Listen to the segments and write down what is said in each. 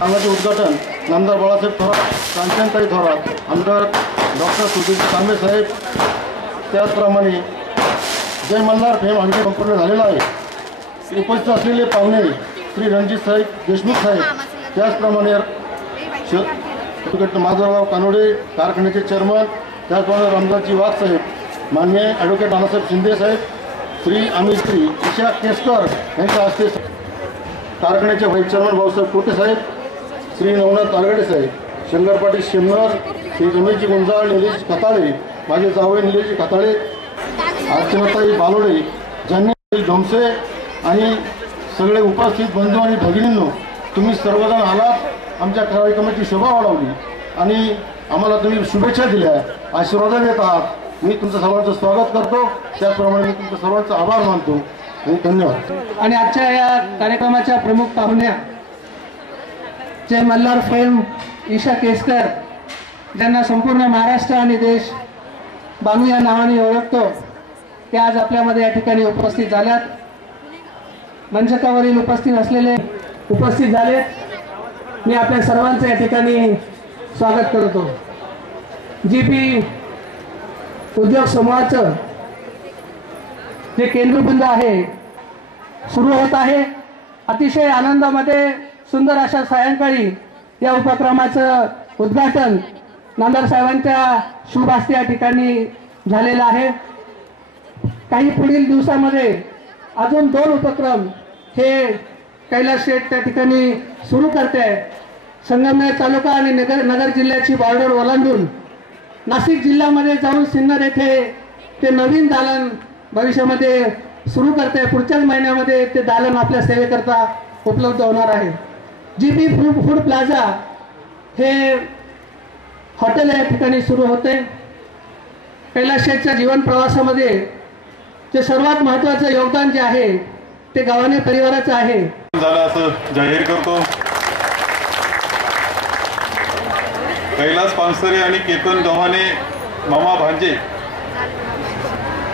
कामाचे उद्घाटन नामदार बाळासाहेब थोरात, कांचनताई थोरात, आमदार डॉक्टर सुधीर तांबे साहेब, त्याचप्रमाणे जय मल्हार फेम आमचे संपूर्ण झालेला आहे। उपस्थित असलेले पाहुणे श्री रणजित साहेब देशमुख साहेब, त्याचप्रमाणे माधवराव कानोडे कारखान्याचे चेअरमन, त्याचप्रमाणे रामदासजी वाघ साहेब, माननीय ॲडव्होकेट नानासाहेब शिंदे साहेब, श्री अमित्री ईशा केसकर यांच्या हस्ते कारखान्याचे व्हाईस चेअरमन भाऊसाहेब कोटे साहेब, श्री नवनाथ तारगडे साहेब, शंकर पाटील शेमनर, श्री रमेशजी गुंजाळ, निलेश खताळे, माझे जावळे निलेशजी खताळे, अर्चनाताई बालोडे, ज्यांनी ढोमसे आणि सगळे उपस्थित बंधू आणि भगिनींनो, तुम्ही सर्वजण आलात, आमच्या कार्यक्रमाची शोभा वाढवली आणि आम्हाला तुम्ही शुभेच्छा दिल्या, आशीर्वाद देत आहात। मी तुमचं सर्वांचं स्वागत करतो, त्याचप्रमाणे मी तुमचं सर्वांचा आभार मानतो आणि धन्यवाद। आणि आजच्या या कार्यक्रमाच्या प्रमुख पाहुण्या जय मल्हार फेम ईशा केसकर, ज्यांना संपूर्ण महाराष्ट्र आणि देश बानू या नावाने ओळखतो, ते आज आपल्यामध्ये या ठिकाणी उपस्थित झाल्यात। मंचकावरील उपस्थित झाले, मी आपल्या सर्वांचं या ठिकाणी स्वागत करतो। जीपी उद्योग समूहाचं जे केंद्रबिंदू आहे सुरू होत आहे। अतिशय आनंदामध्ये सुंदर अशा सायंकाळी या उपक्रमाचं उद्घाटन नामदार साहेबांच्या शुभ हस्ते या ठिकाणी झालेलं आहे। काही पुढील दिवसामध्ये अजून 2 उपक्रम हे कैलास शेठ त्या ठिकाणी सुरू करते आहे। संगमनेर तालुका आणि नगर जिल्ह्याची बॉर्डर ओलांडून नाशिक जिल्ह्यामध्ये जाऊन सिन्नर येथे ते नवीन दालन भविष्यामध्ये सुरू करते। पुढच्याच महिन्यामध्ये ते दालन आपल्या सेवेकरता उपलब्ध होणार आहे। जीपी फूड प्लाझा हे हॉटेल या ठिकाणी सुरू होते। कैलास शेठच्या जीवन प्रवासामध्ये जे सर्वात महत्त्वाचं योगदान जे आहे ते गावाने परिवाराचं आहे झालं असं जाहीर करतो। कैलास पानसरे आणि केतन गव्हाणे मामा भांजे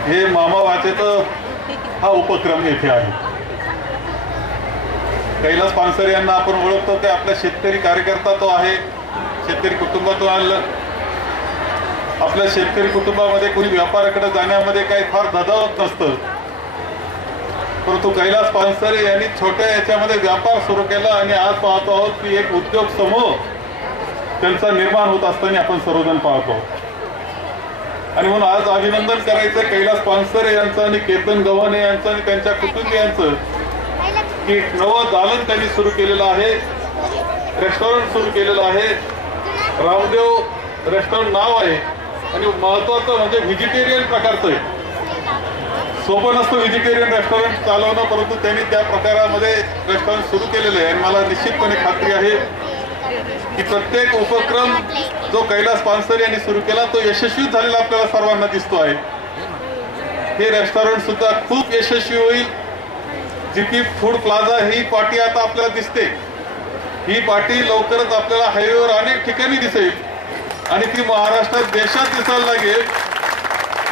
हे मामा भाचेचं हा उपक्रम येथे आहे। कैलास पानसरे यांना आपण ओळखतो ते आपला शेतकरी कार्यकर्ता तो आहे, शेतकरी कुटुंबातून आलं। आपल्या शेतकरी कुटुंबामध्ये कोणी व्यापाराकडे जाण्यामध्ये काही फार धजावत नसतं, परंतु कैलास पानसरे यांनी छोट्या याच्यामध्ये व्यापार सुरू केला आणि आज पाहतो आहोत की एक उद्योग समूह त्यांचा निर्माण होत असताना आपण सर्वजण पाहतो। आणि म्हणून आज अभिनंदन करायचं कैलास पानसरे यांचं आणि केतन गव्हाणे यांचं आणि त्यांच्या कुटुंबियांचं की नवं दालन त्यांनी सुरू केलेलं आहे, रेस्टॉरंट सुरू केलेलं आहे। रामदेव रेस्टॉरंट नाव आहे आणि महत्वाचं म्हणजे व्हेजिटेरियन प्रकारचं आहे। सोपं नसतं व्हेजिटेरियन रेस्टॉरंट चालवणं, परंतु त्यांनी त्या प्रकारामध्ये रेस्टॉरंट सुरू केलेलं आहे। आणि मला निश्चितपणे खात्री आहे की प्रत्येक उपक्रम जो कैलास पानसरे यांनी सुरू केला तो यशस्वी झालेला आपल्याला सर्वांना दिसतो आहे। हे रेस्टॉरंट सुद्धा खूप यशस्वी होईल। जीपी फूड प्लाझा ही पाटी आता आपल्याला दिसते, ही पाटी लवकरच आपल्याला हायवेवर अनेक ठिकाणी दिसेल आणि ती महाराष्ट्रात देशात दिसायला लागेल।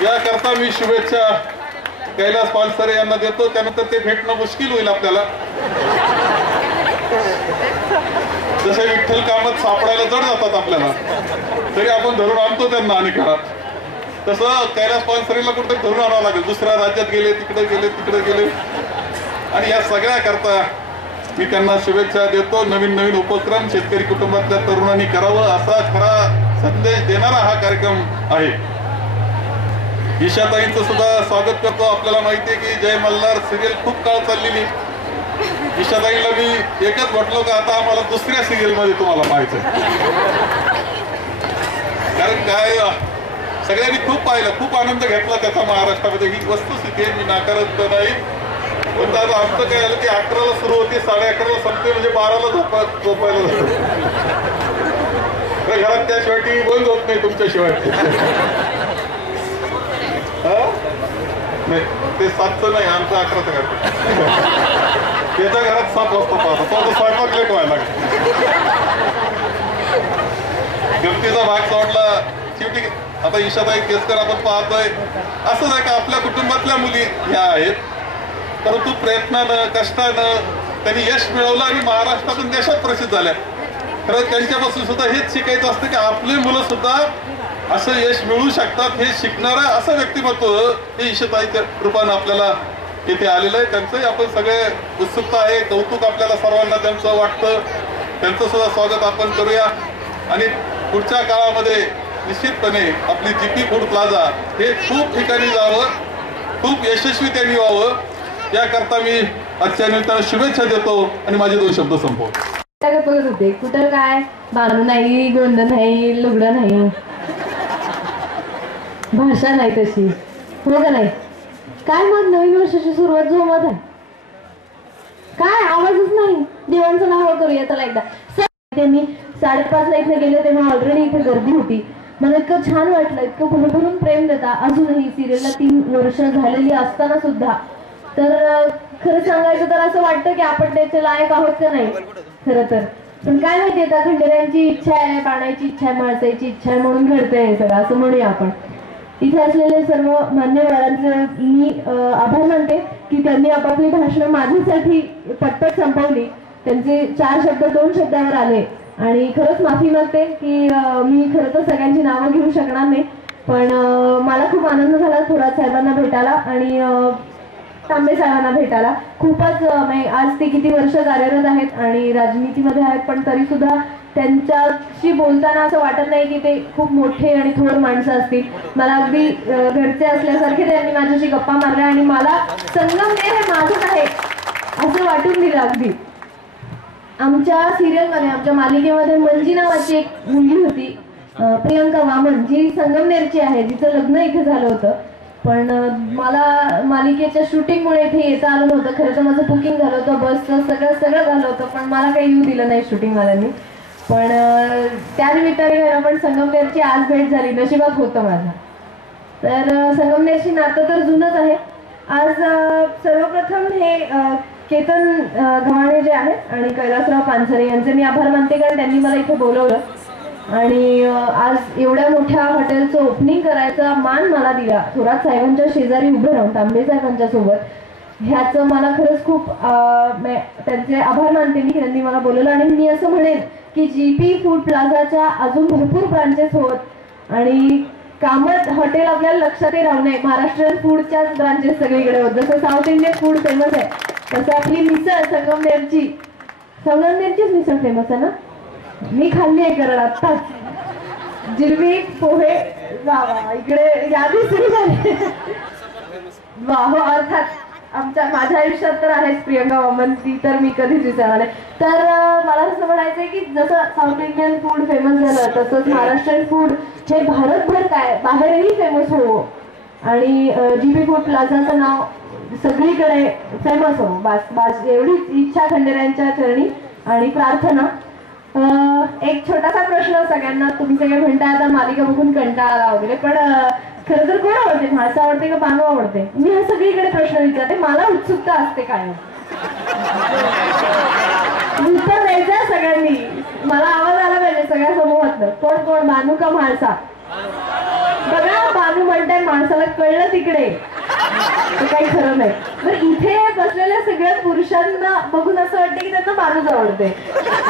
याकरता मी शुभेच्छा कैलास पानसरे यांना देतो। त्यानंतर ते भेटणं मुश्किल होईल आपल्याला, जसे विठ्ठल कामात सापडायला जड जातात आपल्याला, तरी आपण धरून आणतो त्यांना अनेक काळात। तसं कैलास पानसरेला कुठे धरून आणावं लागेल, दुसऱ्या राज्यात गेले, तिकडे गेले आणि या सगळ्या करता मी त्यांना शुभेच्छा देतो। नवीन नवीन उपक्रम शेतकरी कुटुंबातल्या तरुणांनी करावं असा खरा संदेश देणारा हा कार्यक्रम आहे। ईशाताईंचं सुद्धा स्वागत करतो। आपल्याला माहिती आहे की जय मल्हार सिरियल खूप काळ चाललेली। ईशाताईंना मी एकच म्हटलं की आता आम्हाला दुसऱ्या सिरियल मध्ये तुम्हाला पाहायचं, कारण काय सगळ्यांनी खूप पाहिलं, खूप आनंद घेतला त्याचा महाराष्ट्रामध्ये। ही वस्तुस्थिती आहे, मी नाकारत नाही, पण आता आमचं काय झालं की 11ला सुरू होते, 11:30ला संपते, म्हणजे 12ला झोपायला जातं। घरात त्याशिवाय टीव्ही बंद होत नाही तुमच्याशिवाय। नाही ते 7चं नाही, आमचं 11चं घरात, त्याच्या घरात 7 वाजता पाहतो, तो स्वयंपाक लेट व्हायला लागला। गमतीचा भाग सोडला शेवटी आता ईशाताई केसकर आपण पाहतोय असंच आहे का आपल्या कुटुंबातल्या मुली ह्या आहेत, परंतु प्रयत्नानं कष्टानं त्यांनी यश मिळवलं आणि महाराष्ट्रातून देशात प्रसिद्ध झाल्या। खरं त्यांच्यापासून सुद्धा हेच शिकायचं असतं की आपले मुलं सुद्धा असं यश मिळवू शकतात. हे शिकणारं असं व्यक्तिमत्व हे ईशाताईच्या रूपानं आपल्याला इथे आलेलं आहे. त्यांचंही आपण सगळे उत्सुकता आहे, कौतुक आपल्याला सर्वांना त्यांचं वाटतं. त्यांचं सुद्धा स्वागत आपण करूया आणि पुढच्या काळामध्ये निश्चितपणे आपली जीपी फूड प्लाझा हे खूप ठिकाणी जावं, खूप यशस्वी त्यांनी व्हावं, याकरता मी आजच्या निमित्तानं शुभेच्छा देतो आणि माझे 2 शब्द संपवतो. बघत होते कुठं काय बाणू नाही, गोंड नाही, लुगडं नाही, भाषा नाही तशी, हो का नाही? काय मग नवीन वर्षाची सुरुवात जोमात आहे, काय आवाजच नाही. देवांचं नाव करूया चला एकदा. त्यांनी 5:30ला इथे गेले तेव्हा ऑलरेडी इथे गर्दी होती. मला इतकं छान वाटलं, इतकं भरभरून प्रेम देता अजूनही सिरियलला 3 वर्ष झालेली असताना सुद्धा. तर खरं सांगायचं तर असं वाटतं की आपण त्याचे लायक आहोत का नाही खरं तर. पण काय माहिती आता खंडेरायांची इच्छा आहे, पाण्याची इच्छा आहे, माणसाची इच्छा आहे म्हणून घडतंय सगळं असं म्हणूया आपण. इथे असलेले सर्व मान्यवरांचे मी आभार मानते की त्यांनी आपापली भाषणं माझ्यासाठी पटपट संपवली. त्यांचे 4 शब्द 2 शब्दावर आले आणि खरंच माफी मागते की मी खरं तर सगळ्यांची नावं घेऊ शकणार नाही. पण मला खूप आनंद झाला थोरात साहेबांना भेटायला आणि तांबे साहेबांना भेटायला. खूपच आज ते किती वर्ष कार्यरत आहेत आणि राजनीतीमध्ये आहेत, पण तरी सुद्धा त्यांच्याशी बोलताना असं वाटत नाही की ते खूप मोठे आणि थोर माणसं असतील. मला अगदी घरचे असल्यासारखे त्यांनी माझ्याशी गप्पा मारल्या आणि मला संगमनेर हे माझंच आहे असं वाटून दिलं अगदी. आमच्या सिरियलमध्ये, आमच्या मालिकेमध्ये मंजी नावाची एक मुलगी होती, प्रियंका वामन, जी संगमनेरची आहे, जिचं लग्न इथे झालं होतं. पण मला मालिकेच्या शूटिंगमुळे इथे येता आलं नव्हतं. खरं तर माझं बुकिंग झालं होतं, बसचं सगळं झालं होतं, पण मला काही येऊ दिलं नाही शूटिंगवाल्यांनी. पण त्या निमित्ताने आपण संगमनेरची आज भेट झाली, नशिबात होतं माझं. तर संगमनेरची नातं तर जुनच आहे. आज सर्वप्रथम हे केतन गव्हाणे जे आहेत आणि कैलासराव पानसरे यांचे मी आभार मानते, कारण त्यांनी मला इथे बोलवलं आणि आज एवढ्या मोठ्या हॉटेलचं ओपनिंग करायचा मान मला दिला, थोरात साहेबांच्या शेजारी उभं राहून तांबे साहेबांच्या सोबत. ह्याचं मला खरंच खूप त्यांचे आभार मानते मी, त्यांनी मला बोलवलं. आणि मी असं म्हणेन की जीपी फूड प्लाझाच्या अजून भरपूर ब्रांचेस होत आणि कामत हॉटेल आपल्याला लक्षातही राहू नये. महाराष्ट्रीयन फूडच्याच ब्रांचेस सगळीकडे होत. जसं साऊथ इंडियन फूड फेमस आहे तसं आपली मिसळ संगमनेरचीच मिसळ फेमस आहे ना. मी खाल्ली आहे करड आत्ताच, जिरवी पोहे इकडे यादी सुरू झाली. हो अर्थात माझ्या आयुष्यात तर आहेच प्रियंका वामन, ती तर मी कधीच विसरणार नाही. तर मला असं म्हणायचंय की जसं साऊथ इंडियन फूड फेमस झालं तसंच महाराष्ट्रीयन फूड हे भारतभर काय बाहेरही फेमस हो आणि जीपी फूड प्लाझाचं नाव सगळीकडे फेमस हो. बस एवढीच इच्छा खंडेरायांच्या चरणी आणि प्रार्थना. एक छोटासा प्रश्न सगळ्यांना, तुम्ही सगळे म्हणताय आता मालिका बघून कंटाळा वगैरे, पण खरं तर कोण आवडते, म्हाळसा आवडते का बानू आवडते? मी हा सगळीकडे प्रश्न विचारते, मला उत्सुकता असते काय उत्तर द्यायचं सगळ्यांनी. मला आवाज आला पाहिजे सगळ्या समूहातलं, कोण बानू का म्हाळसा? बघा बानू म्हणताय, माणसाला कळलं तिकडे, काही खरं नाही. तर इथे बसलेल्या सगळ्या पुरुषांना बघून असं वाटतं की त्यांना बानूच आवडते,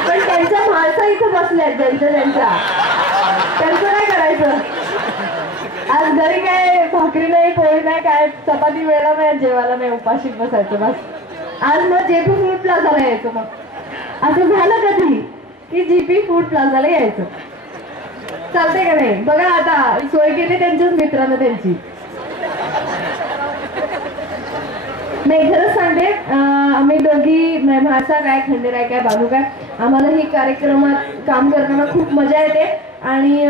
पण त्यांच्या म्हाळसा इथे बसल्यात त्यांच्या त्यांचं काय करायचं? आज घरी काय भाकरी नाही, पोळी नाही, काय चपाती वेळेला नाही, जेवायला नाही, उपाशी बसायचं बस. आज मग जेपी फूड प्लाझाला यायचं. मग असं झालं कधी की जीपी फूड प्लाझाला यायचं? चालते का नाही? बघा आता सोय केली त्यांच्याच मित्रांना त्यांची. नाही खरंच सांगते, आम्ही दोघी म्हाळसा काय, खंडेराय काय, बानू काय, आम्हाला ही कार्यक्रमात काम करताना खूप मजा येते. आणि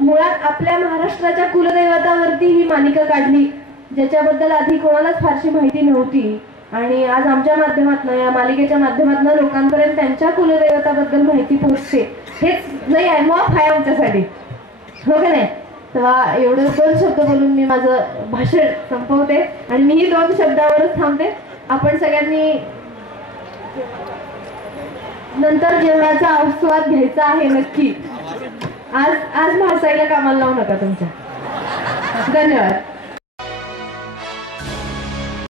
मुळात आपल्या महाराष्ट्राच्या कुलदैवतावरती ही मालिका काढली, ज्याच्याबद्दल आधी कोणालाच फारशी माहिती नव्हती. आणि आज आमच्या माध्यमातून, या मालिकेच्या माध्यमातून लोकांपर्यंत त्यांच्या कुलदैवताबद्दल माहिती पोहोचते, हेच नाही आहे मॉफ आहे आमच्यासाठी, हो का नाही? तेव्हा एवढं 2 शब्द बोलून मी माझं भाषण संपवते आणि मीही 2 शब्दावरच थांबते. आपण सगळ्यांनी नंतर जेवणाचा आस्वाद घ्यायचा आहे नक्की. आज म्हाळसाईला कामाला लावू नका तुमच्या. धन्यवाद.